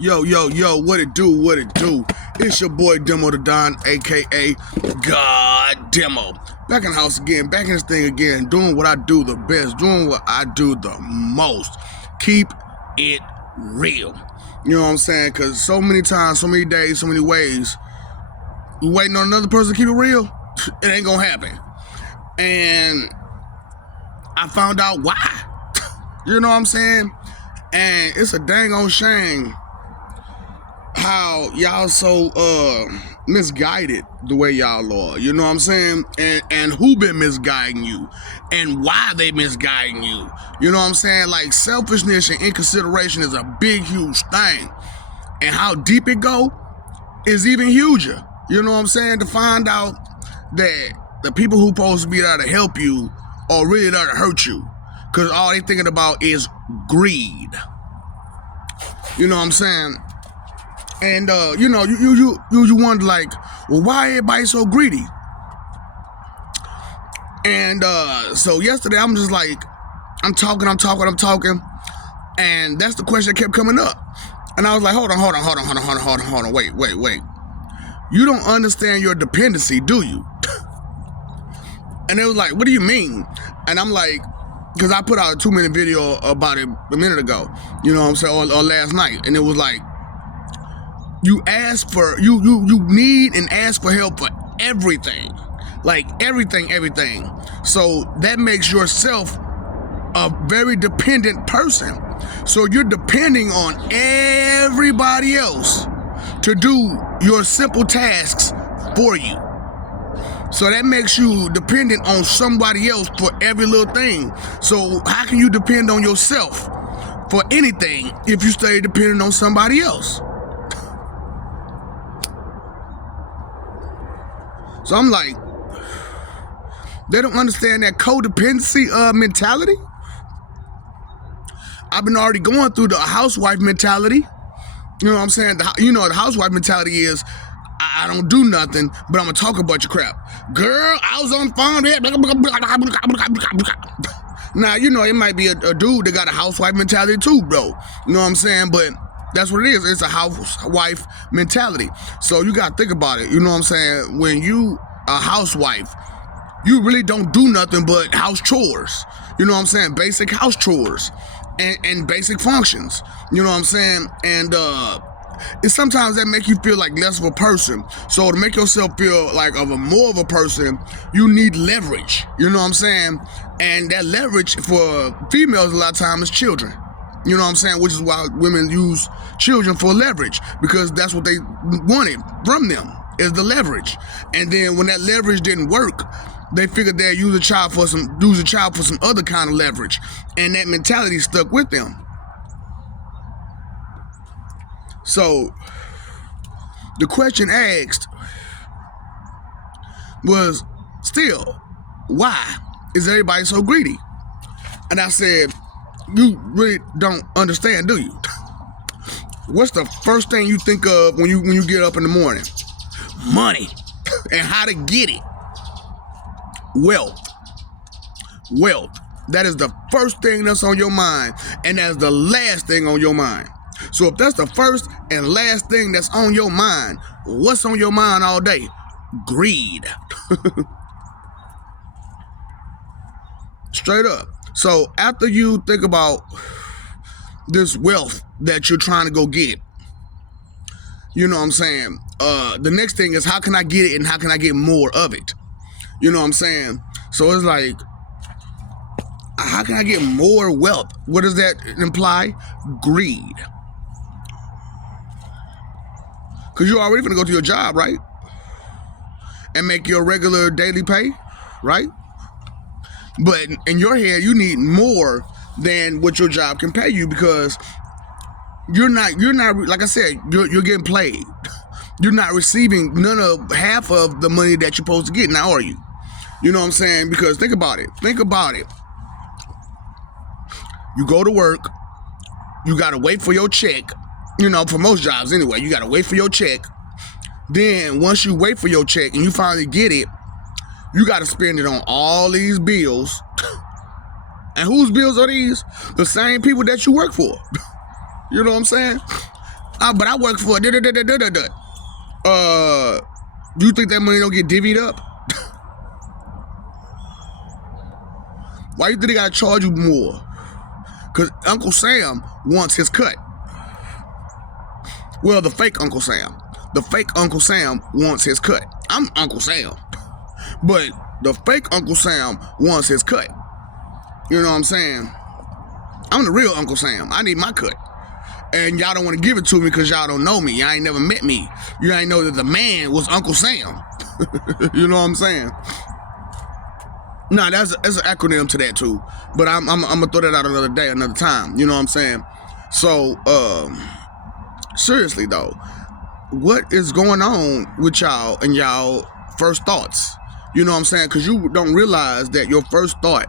Yo, yo, yo, what it do, what it do? It's your boy Demo the Don, aka God Demo. Back in the house again, back in this thing again, doing what I do the best, doing what I do the most. Keep it real. You know what I'm saying? Because so many times, so many days, so many ways, you waiting on another person to keep it real, it ain't gonna happen. And I found out why. You know what I'm saying? And it's a dang on shame how y'all so misguided the way y'all are. You know what I'm saying? And who been misguiding you and why they misguiding you. You know what I'm saying? Like, selfishness and inconsideration is a big, huge thing. And how deep it go is even huger. You know what I'm saying? To find out that the people who supposed to be there to help you are really there to hurt you. Because all they thinking about is greed. You know what I'm saying? And, you know, you wonder, like, well, why everybody so greedy? And so yesterday, I'm just like, I'm talking. And that's the question that kept coming up. And I was like, hold on, wait. You don't understand your dependency, do you? And it was like, what do you mean? And I'm like, because I put out a 2-minute video about it a minute ago, you know what I'm saying, or last night. And it was like, you ask for, you need and ask for help for everything. Like everything. So that makes yourself a very dependent person. So you're depending on everybody else to do your simple tasks for you. So that makes you dependent on somebody else for every little thing. So how can you depend on yourself for anything if you stay dependent on somebody else? So I'm like, they don't understand that codependency mentality. I've been already going through the housewife mentality. You know what I'm saying? The housewife mentality is, I don't do nothing, but I'm gonna talk a bunch of crap. Girl, I was on the phone. Now, you know, it might be a dude that got a housewife mentality too, bro. You know what I'm saying? But that's what it is. It's a housewife mentality. So you gotta think about it. You know what I'm saying? When you a housewife, you really don't do nothing but house chores. You know what I'm saying? Basic house chores and basic functions. You know what I'm saying? And it's sometimes that make you feel like less of a person. So to make yourself feel like more of a person, you need leverage. You know what I'm saying? And that leverage for females a lot of times is children. You know what I'm saying? Which is why women use children for leverage, because that's what they wanted from them, is the leverage. And then when that leverage didn't work, they figured they'd use a child for some other kind of leverage. And that mentality stuck with them. So the question asked was still, why is everybody so greedy? And I said, you really don't understand, do you? What's the first thing you think of when you get up in the morning? Money. And how to get it. Wealth. That is the first thing that's on your mind, and that's the last thing on your mind. So if that's the first and last thing that's on your mind, what's on your mind all day? Greed. Straight up. So after you think about this wealth that you're trying to go get, you know what I'm saying? The next thing is, how can I get it and how can I get more of it? You know what I'm saying? So it's like, how can I get more wealth? What does that imply? Greed. Because you're already going to go to your job, right? And make your regular daily pay, right? But in your head, you need more than what your job can pay you, because you're not, like I said, you're getting played. You're not receiving half of the money that you're supposed to get now, are you? You know what I'm saying? Because think about it. You go to work, you got to wait for your check. You know, for most jobs anyway, you got to wait for your check. Then once you wait for your check and you finally get it, you got to spend it on all these bills. And whose bills are these? The same people that you work for. You know what I'm saying? But I work for you think that money don't get divvied up? Why you think they gotta charge you more? Because Uncle Sam wants his cut. Well, the fake Uncle Sam. The fake Uncle Sam wants his cut. I'm Uncle Sam. But the fake Uncle Sam wants his cut. You know what I'm saying? I'm the real Uncle Sam. I need my cut. And y'all don't want to give it to me because y'all don't know me. Y'all ain't never met me. You ain't know that the man was Uncle Sam. You know what I'm saying? Nah, that's an acronym to that too. But I'm gonna throw that out another day, another time. You know what I'm saying? So, seriously though, what is going on with y'all and y'all first thoughts? You know what I'm saying? Because you don't realize that your first thought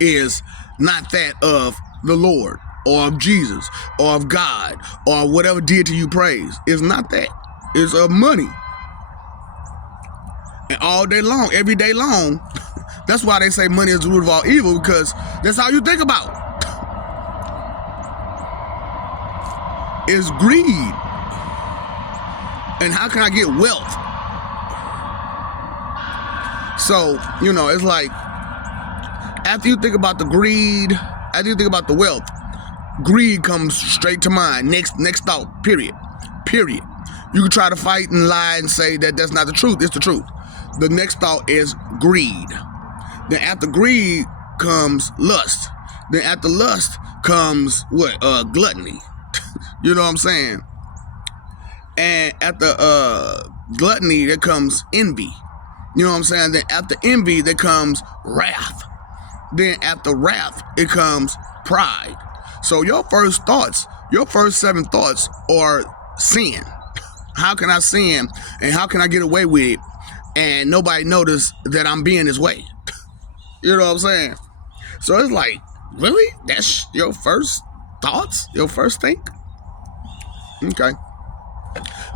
is not that of the Lord or of Jesus or of God or whatever deity you praise. It's not that. It's of money. And all day long, every day long, that's why they say money is the root of all evil, because that's all you think about. Is greed. And how can I get wealth? So, you know, it's like, after you think about the greed, after you think about the wealth, greed comes straight to mind. Next thought, period. Period. You can try to fight and lie and say that that's not the truth. It's the truth. The next thought is greed. Then after greed comes lust. Then after lust comes what? Gluttony. You know what I'm saying? And after gluttony, there comes envy. You know what I'm saying? Then after envy, there comes wrath. Then after wrath, it comes pride. So your first thoughts, your first 7 thoughts are sin. How can I sin? And how can I get away with it? And nobody notice that I'm being this way. You know what I'm saying? So it's like, really? That's your first thoughts? Your first think? Okay.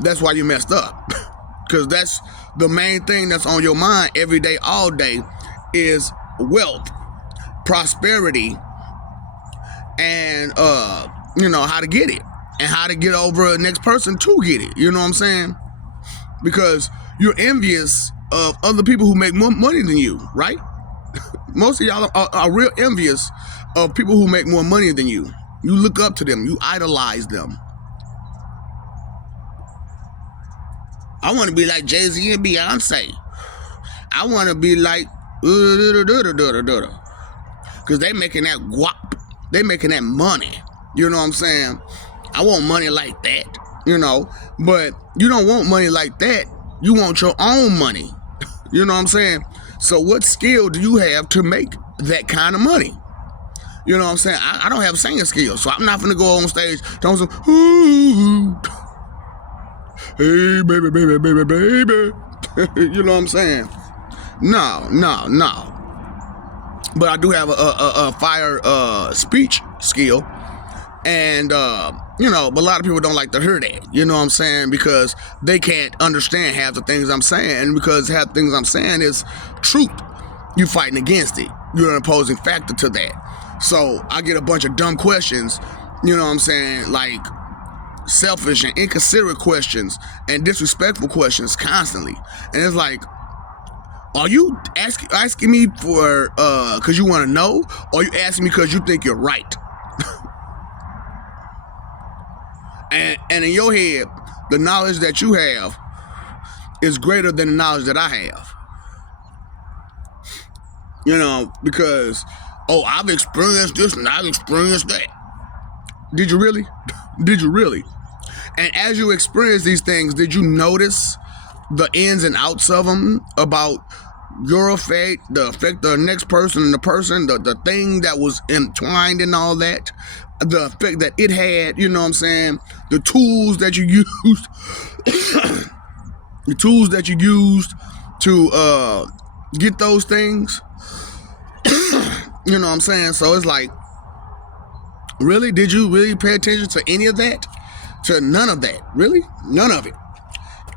That's why you messed up. Because that's the main thing that's on your mind every day, all day, is wealth, prosperity, and you know, how to get it. And how to get over the next person to get it. You know what I'm saying? Because you're envious of other people who make more money than you, right? Most of y'all are real envious of people who make more money than you. You look up to them. You idolize them. I want to be like Jay-Z and Beyonce. I want to be like because they making that guap. They making that money. You know what I'm saying? I want money like that, you know. But you don't want money like that. You want your own money. You know what I'm saying? So what skill do you have to make that kind of money? You know what I'm saying? I don't have singing skills, so I'm not gonna go on stage talking some, ooh, hey, baby, baby, baby, baby. You know what I'm saying? No. But I do have a fire speech skill. And, you know, but a lot of people don't like to hear that, you know what I'm saying? Because they can't understand half the things I'm saying. And because half the things I'm saying is truth, you fighting against it. You're an opposing factor to that. So I get a bunch of dumb questions, you know what I'm saying? Like selfish and inconsiderate questions and disrespectful questions constantly. And it's like, are you asking me for, because you want to know? Or are you asking me because you think you're right? And in your head, the knowledge that you have is greater than the knowledge that I have. You know, because, oh, I've experienced this and I've experienced that. Did you really? Did you really? And as you experience these things, did you notice the ins and outs of them about your effect, the effect of the next person and the person, the thing that was entwined in all that? The effect that it had, you know what I'm saying? The tools that you used, the tools that you used to get those things. You know what I'm saying? So it's like, really? Did you really pay attention to any of that? To none of that? Really? None of it.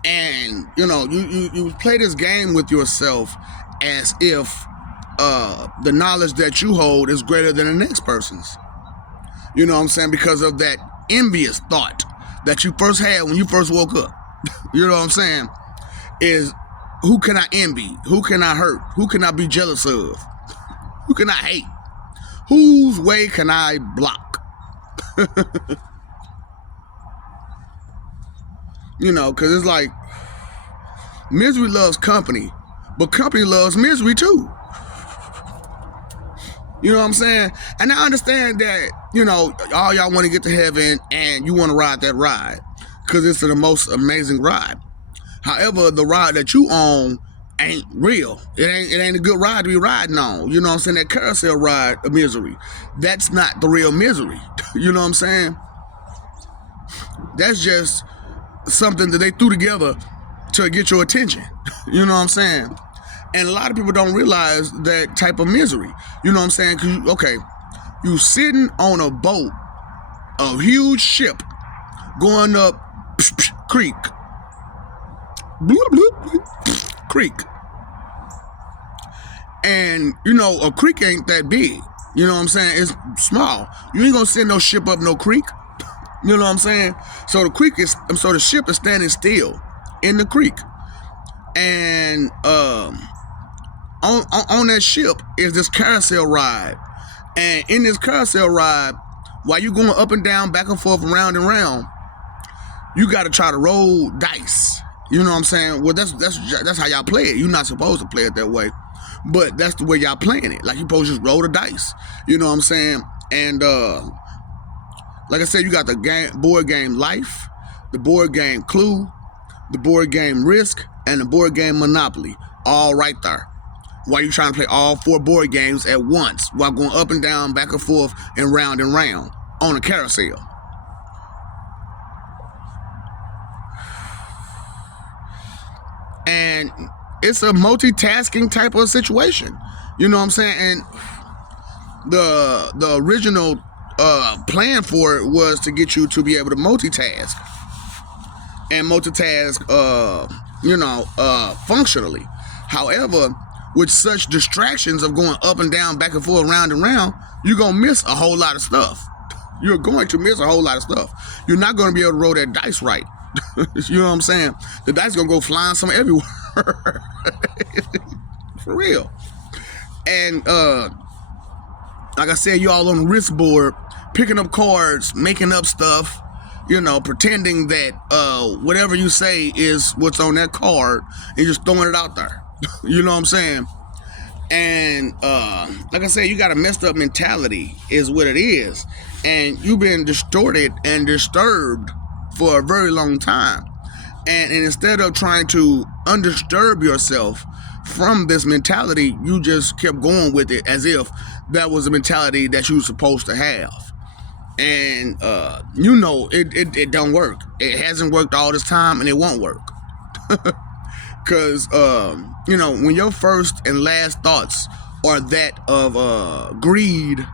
And, you know, you play this game with yourself as if the knowledge that you hold is greater than the next person's. You know what I'm saying? Because of that envious thought that you first had when you first woke up. You know what I'm saying? Is who can I envy? Who can I hurt? Who can I be jealous of? Who can I hate? Whose way can I block? You know, because it's like misery loves company, but company loves misery too. You know what I'm saying? And I understand that, you know, all y'all want to get to heaven and you want to ride that ride because it's the most amazing ride. However, the ride that you own ain't real. It ain't a good ride to be riding on. You know what I'm saying? That carousel ride of misery, that's not the real misery. You know what I'm saying? That's just something that they threw together to get your attention. You know what I'm saying? And a lot of people don't realize that type of misery. You know what I'm saying? Because, okay, you sitting on a boat, a huge ship, going up creek. Creek. And, you know, a creek ain't that big. You know what I'm saying? It's small. You ain't gonna send no ship up no creek. You know what I'm saying? So the ship is standing still in the creek. And on that ship is this carousel ride. And in this carousel ride, while you going up and down, back and forth, round and round, you gotta try to roll dice. You know what I'm saying? Well, that's how y'all play it. You're not supposed to play it that way. But that's the way y'all playing it. Like, you supposed to just roll the dice. You know what I'm saying? And like I said, you got the board game Life, the board game Clue, the board game Risk, and the board game Monopoly, all right there. While you trying to play all 4 board games at once, while going up and down, back and forth, and round on a carousel. And it's a multitasking type of situation. You know what I'm saying? And the original plan for it was to get you to be able to multitask. And multitask, functionally. However, with such distractions of going up and down, back and forth, round and round, you're going to miss a whole lot of stuff. You're going to miss a whole lot of stuff. You're not going to be able to roll that dice right. You know what I'm saying? The dice going to go flying some everywhere. For real. And like I said, you all on the risk board, picking up cards, making up stuff, you know, pretending that whatever you say is what's on that card, and just throwing it out there. You know what I'm saying? And like I said, you got a messed up mentality is what it is. And you've been distorted and disturbed for a very long time. And instead of trying to undisturb yourself from this mentality, you just kept going with it as if that was a mentality that you were supposed to have. And you know it don't work. It hasn't worked all this time, and it won't work. Because you know, when your first and last thoughts are that of greed,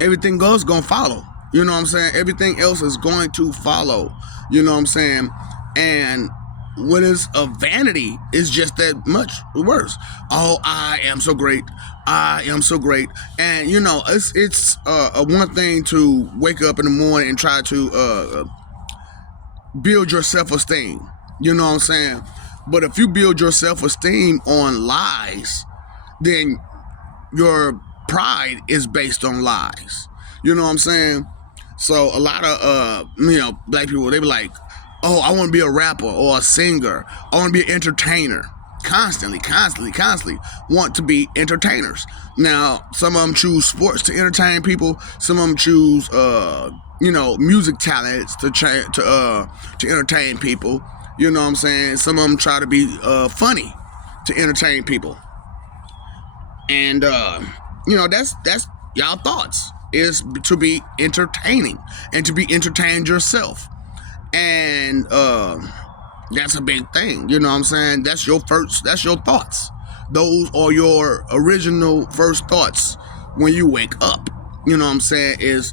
everything else gonna follow. You know what I'm saying? Everything else is going to follow. You know what I'm saying? And when it's a vanity, it's just that much worse. Oh, I am so great. I am so great. And you know, it's one thing to wake up in the morning and try to build your self-esteem. You know what I'm saying? But if you build your self-esteem on lies, then your pride is based on lies. You know what I'm saying? So a lot of black people, they be like, oh, I want to be a rapper or a singer. I want to be an entertainer. Constantly want to be entertainers. Now, some of them choose sports to entertain people. Some of them choose, music talents to entertain people. You know what I'm saying? Some of them try to be funny to entertain people. And, that's y'all thoughts, is to be entertaining and to be entertained yourself. And that's a big thing. You know what I'm saying? That's your thoughts. Those are your original first thoughts when you wake up. You know what I'm saying? Is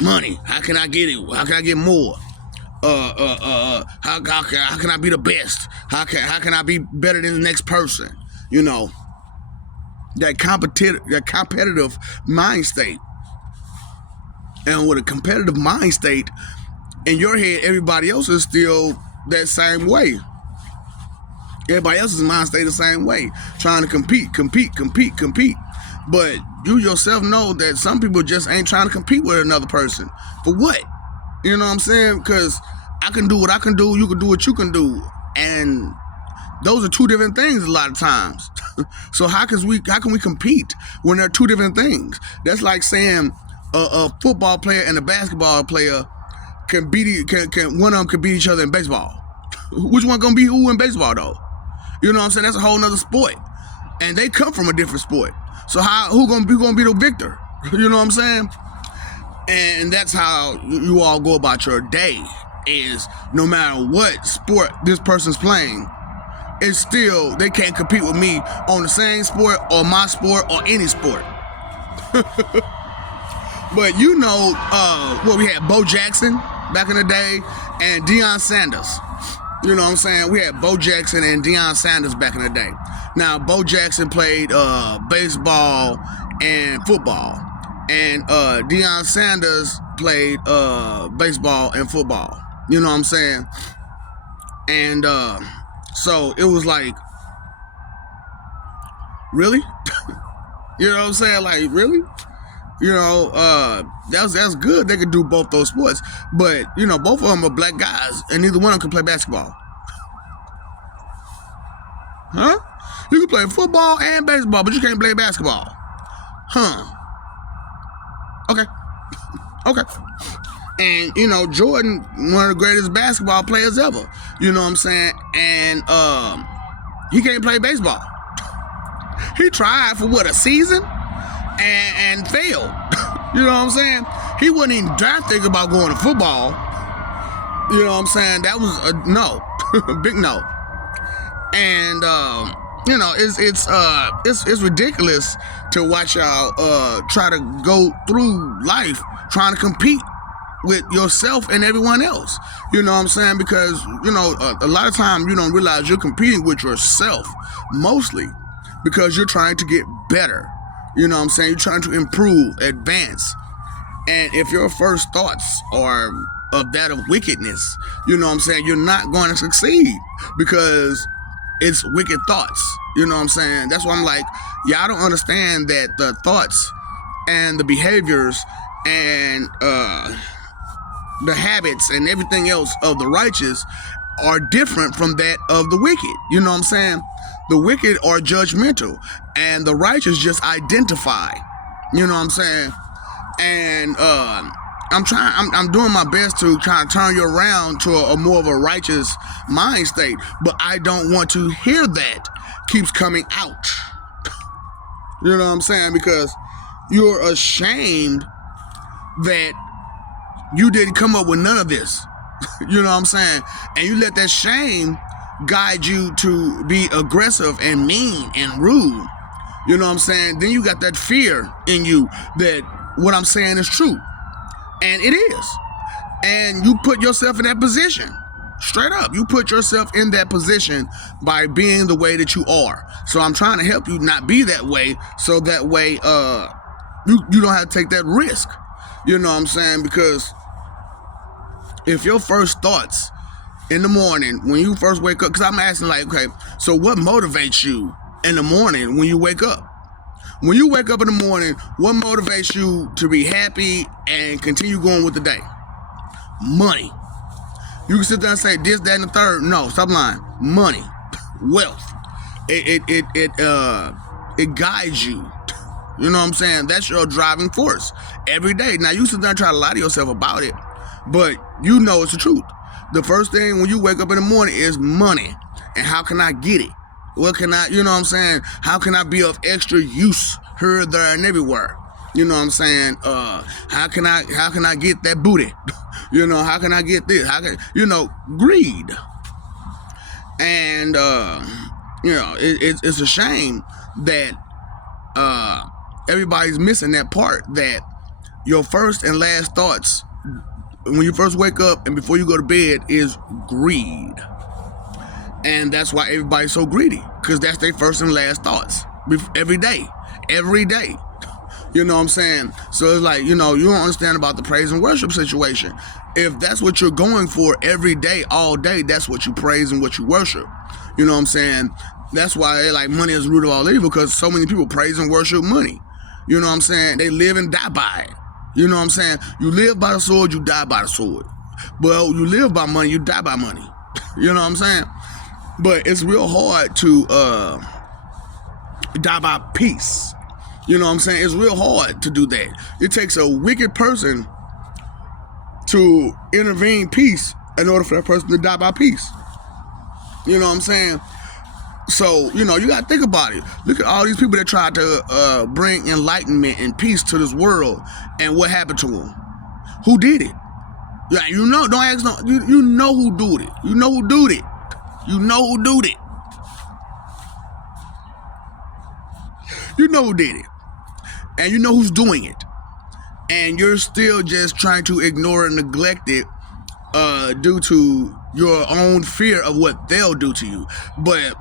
money. How can I get it? How can I get more? How can I be the best? How can I be better than the next person? You know, that competitive mind state. And with a competitive mind state, in your head, everybody else is still that same way. Everybody else's mind stay the same way, trying to compete. But you yourself know that some people just ain't trying to compete with another person. For what? You know what I'm saying? Because I can do what I can do, you can do what you can do. And those are two different things a lot of times. So how can we compete when they're two different things? That's like saying a football player and a basketball player can one of them can beat each other in baseball. Which one gonna beat who in baseball though? You know what I'm saying? That's a whole nother sport. And they come from a different sport. So who gonna be the victor? You know what I'm saying? And that's how you all go about your day, is no matter what sport this person's playing, it's still, they can't compete with me on the same sport or my sport or any sport. But you know, we had Bo Jackson back in the day and Deion Sanders. You know what I'm saying? We had Bo Jackson and Deion Sanders back in the day. Now, Bo Jackson played baseball and football. And Deion Sanders played baseball and football. You know what I'm saying? And so it was like, really? You know what I'm saying? Like, really? You know, that's good. They could do both those sports. But, you know, both of them are black guys, and neither one of them can play basketball. Huh? You can play football and baseball, but you can't play basketball. Huh. Okay. Okay. And, you know, Jordan, one of the greatest basketball players ever. You know what I'm saying? And he can't play baseball. He tried for, a season? And failed. You know what I'm saying? He wasn't even thinking about going to football. You know what I'm saying? That was a no. Big no. And you know, it's ridiculous to watch y'all try to go through life trying to compete with yourself and everyone else. You know what I'm saying? Because, you know, a lot of times you don't realize you're competing with yourself, mostly because you're trying to get better. You know what I'm saying? You're trying to improve, advance. And if your first thoughts are of that of wickedness, you know what I'm saying, you're not going to succeed because it's wicked thoughts. You know what I'm saying? That's why I'm like, y'all don't understand that the thoughts and the behaviors and the habits and everything else of the righteous are different from that of the wicked. You know what I'm saying? The wicked are judgmental and the righteous just identify. You know what I'm saying? And I'm doing my best to kind of turn you around to a more of a righteous mind state, but I don't want to hear that keeps coming out. You know what I'm saying? Because you're ashamed that you didn't come up with none of this. You know what I'm saying? And you let that shame guide you to be aggressive and mean and rude. You know what I'm saying? Then you got that fear in you that what I'm saying is true. And it is. And you put yourself in that position. Straight up. You put yourself in that position by being the way that you are. So I'm trying to help you not be that way, so that way you don't have to take that risk. You know what I'm saying? Because if your first thoughts in the morning, when you first wake up, because I'm asking like, okay, so what motivates you in the morning when you wake up? When you wake up in the morning, what motivates you to be happy and continue going with the day? Money. You can sit there and say this, that, and the third. No, stop lying. Money, wealth. It guides you. You know what I'm saying? That's your driving force every day. Now you sit there and try to lie to yourself about it, but you know it's the truth. The first thing when you wake up in the morning is money. And how can I get it? What can I, you know what I'm saying? How can I be of extra use here, there, and everywhere? You know what I'm saying? How can I get that booty? You know, how can I get this? How can, you know, greed. And you know, it's a shame that everybody's missing that part, that your first and last thoughts when you first wake up and before you go to bed is greed. And that's why everybody's so greedy, because that's their first and last thoughts every day. You know what I'm saying? So it's like, you don't understand about the praise and worship situation. If that's what you're going for every day, all day, that's what you praise and what you worship. You know what I'm saying? That's why like money is the root of all evil, because so many people praise and worship money. You know what I'm saying? They live and die by it. You know what I'm saying? You live by the sword, you die by the sword. Well, you live by money, you die by money. You know what I'm saying? But it's real hard to die by peace. You know what I'm saying? It's real hard to do that. It takes a wicked person to intervene peace in order for that person to die by peace. You know what I'm saying? So, you got to think about it. Look at all these people that tried to bring enlightenment and peace to this world, and what happened to them? Who did it? Yeah, don't ask no. You know who did it. You know who did it. You know who did it. You know who did it. And you know who's doing it. And you're still just trying to ignore and neglect it due to your own fear of what they'll do to you. But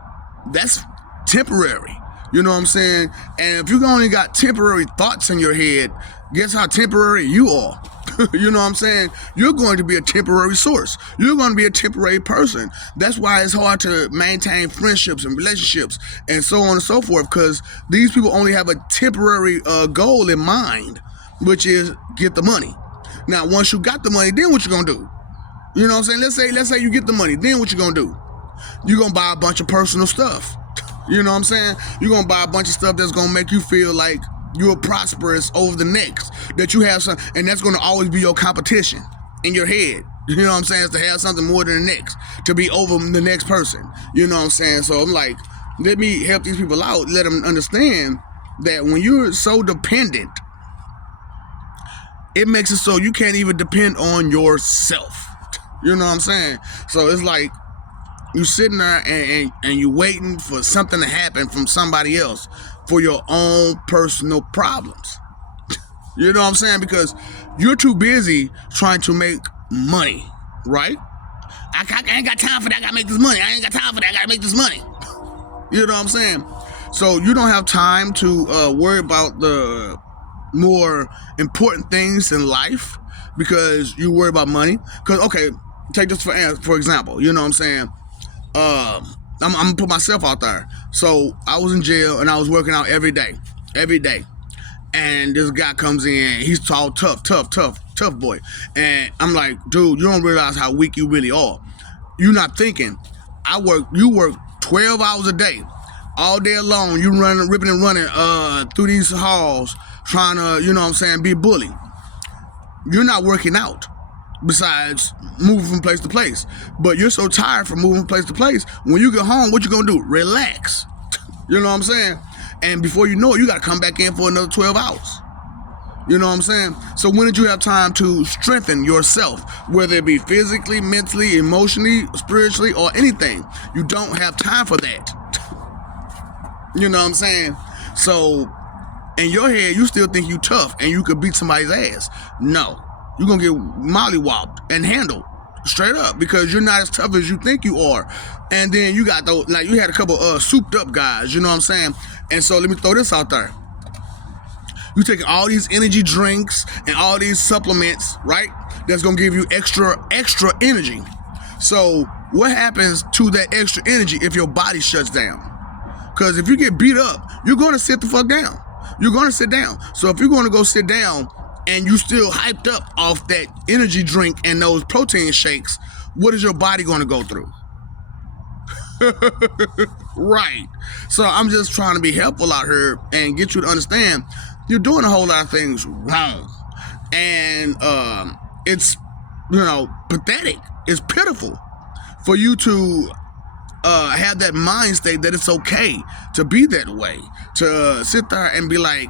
that's temporary. You know what I'm saying? And if you only got temporary thoughts in your head, guess how temporary you are. You know what I'm saying? You're going to be a temporary source. You're going to be a temporary person. That's why it's hard to maintain friendships and relationships and so on and so forth, because these people only have a temporary goal in mind, which is get the money. Now, once you got the money, then what you going to do? You know what I'm saying? Let's say you get the money. Then what you going to do? You're going to buy a bunch of personal stuff. You know what I'm saying? You're going to buy a bunch of stuff that's going to make you feel like you're prosperous over the next, that you have some, and that's going to always be your competition in your head. You know what I'm saying? Is to have something more than the next, to be over the next person. You know what I'm saying? So I'm like, let me help these people out, let them understand that when you're so dependent, it makes it so you can't even depend on yourself. You know what I'm saying? So it's like you sitting there and you waiting for something to happen from somebody else for your own personal problems. You know what I'm saying? Because you're too busy trying to make money, right? I ain't got time for that. I gotta make this money. I ain't got time for that. I gotta make this money. You know what I'm saying? So you don't have time to worry about the more important things in life because you worry about money. Because, okay, take this for example. You know what I'm saying? I'm gonna put myself out there. So I was in jail and I was working out every day. And this guy comes in, he's tall, tough boy. And I'm like, dude, you don't realize how weak you really are. You're not thinking. You work 12 hours a day, all day long. You ripping and running through these halls, trying to, you know what I'm saying, be a bully. You're not working out. Besides moving from place to place. But you're so tired from moving from place to place, when you get home, what you gonna do? Relax. You know what I'm saying? And before you know it, you gotta come back in for another 12 hours. You know what I'm saying? So when did you have time to strengthen yourself, whether it be physically, mentally, emotionally, spiritually, or anything? You don't have time for that. You know what I'm saying? So in your head, you still think you tough and you could beat somebody's ass. No. You're going to get mollywopped and handled straight up because you're not as tough as you think you are. And then you got those, like you had a couple souped up guys, you know what I'm saying? And so let me throw this out there. You taking all these energy drinks and all these supplements, right? That's going to give you extra energy. So what happens to that extra energy if your body shuts down? Because if you get beat up, you're going to sit the fuck down. You're going to sit down. So if you're going to go sit down, and you still hyped up off that energy drink and those protein shakes, what is your body going to go through? Right. So I'm just trying to be helpful out here and get you to understand you're doing a whole lot of things wrong. And it's, pathetic. It's pitiful for you to have that mind state that it's okay to be that way. To sit there and be like,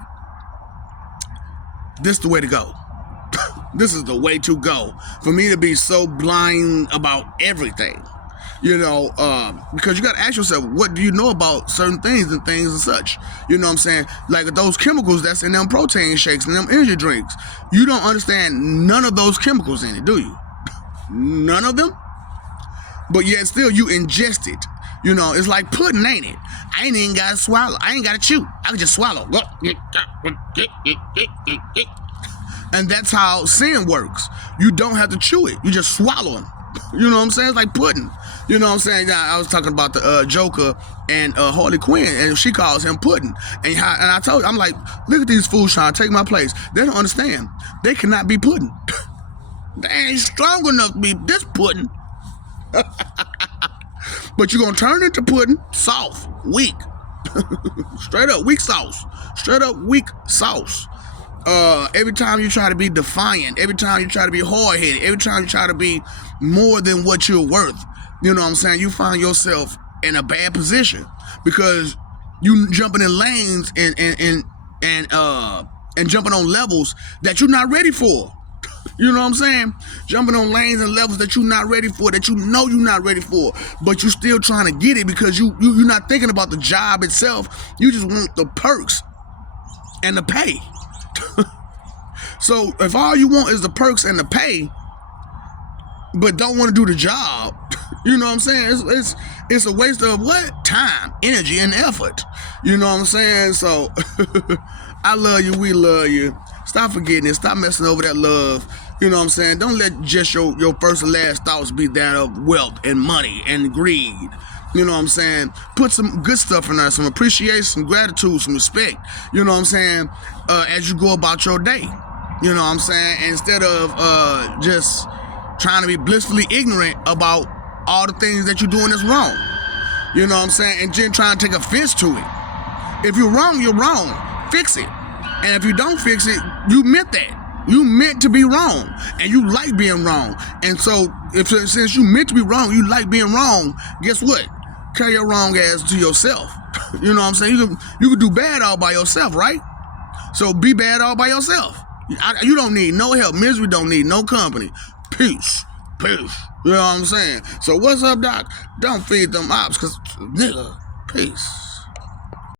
this is the way to go. This is the way to go. For me to be so blind about everything, because you got to ask yourself, what do you know about certain things and such? You know what I'm saying? Like those chemicals that's in them protein shakes and them energy drinks. You don't understand none of those chemicals in it, do you? None of them? But yet still you ingest it. It's like pudding, ain't it? I ain't even gotta swallow. I ain't gotta chew. I can just swallow. And that's how sin works. You don't have to chew it. You just swallow them. You know what I'm saying? It's like pudding. You know what I'm saying? Now, I was talking about the Joker and Harley Quinn, and she calls him pudding. And I told her, I'm like, look at these fools trying to take my place. They don't understand. They cannot be pudding. They ain't strong enough to be this pudding. But you're going to turn into pudding, soft, weak. Straight up, weak sauce. Straight up, weak sauce. Every time you try to be defiant, every time you try to be hard-headed, every time you try to be more than what you're worth, you know what I'm saying, you find yourself in a bad position because you jumping in lanes and jumping on levels that you're not ready for. You know what I'm saying? Jumping on lanes and levels that you're not ready for, that you know you're not ready for, but you're still trying to get it because you're not thinking about the job itself. You just want the perks and the pay. So if all you want is the perks and the pay, but don't want to do the job, you know what I'm saying? It's a waste of what? Time, energy, and effort. You know what I'm saying? So I love you. We love you. Stop forgetting it. Stop messing over that love. You know what I'm saying? Don't let just your first and last thoughts be that of wealth and money and greed. You know what I'm saying? Put some good stuff in there, some appreciation, some gratitude, some respect. You know what I'm saying? As you go about your day. You know what I'm saying? Instead of just trying to be blissfully ignorant about all the things that you're doing that's wrong. You know what I'm saying? And then trying to take offense to it. If you're wrong, you're wrong. Fix it. And if you don't fix it, you meant that. You meant to be wrong, and you like being wrong. And so, since you meant to be wrong, you like being wrong, guess what? Carry your wrong ass to yourself. You know what I'm saying? You can do bad all by yourself, right? So be bad all by yourself. You don't need no help. Misery don't need no company. Peace. Peace. You know what I'm saying? So what's up, Doc? Don't feed them ops, because, nigga, peace.